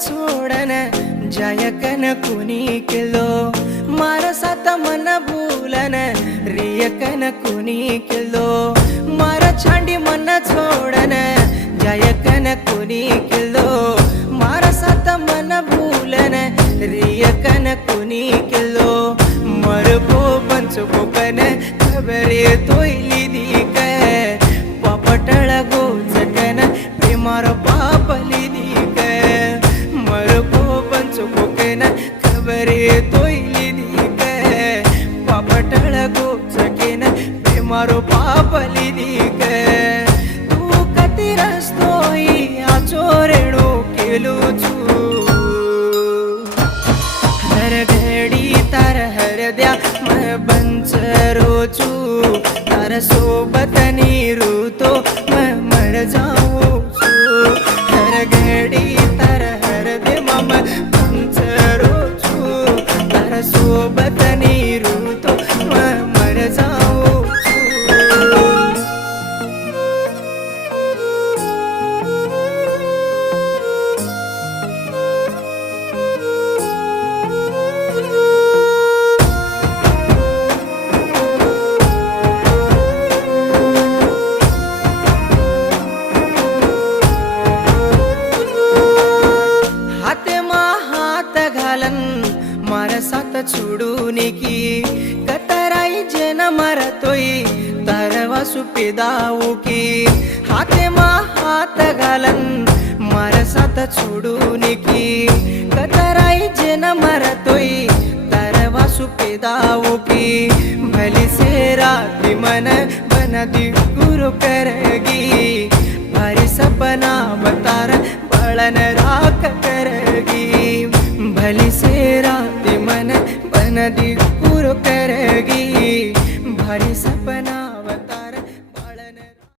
छोड़न जायकन कुनी किलो मारा साथ मन भूलन रियकन कुनी किलो मारा छांडी मन छोड़न जायकन कुनी किलो मारा साथ मन भूलन रियकन कुनी किलो मरको पंचको कन खबरे तोयली दीक पापटळ गोचकन प्रेमार पापली दीक मरको पंचको कन खबरे तोयली दीक पापटळ गोचकन प्रेमार पापली दीक तू कती रस्तोई आचोरेणो केलो छू हर घडी तार हर द्या मैं बंचरो छू तार सोबत नीरूतो मैं मर जाऊं छू हर घडी तार हर दे मैं बंचरो छू तार सोबत नीरूतो मैं मर जाऊं छू मारा साथ छोड़ून की कतराई जेन मरतोई तरवा सुपेदाऊ की हाथे मा हाथ घालन मारा साथ छोड़ून की कतराई जेन मरतोई तरवा सुपेदाऊ की भली से राती मन बना दी गुरु करगी भारी सपना बतार बड़न राख करगी भली से राती मन बन दी पूरो करेगी भारी सपना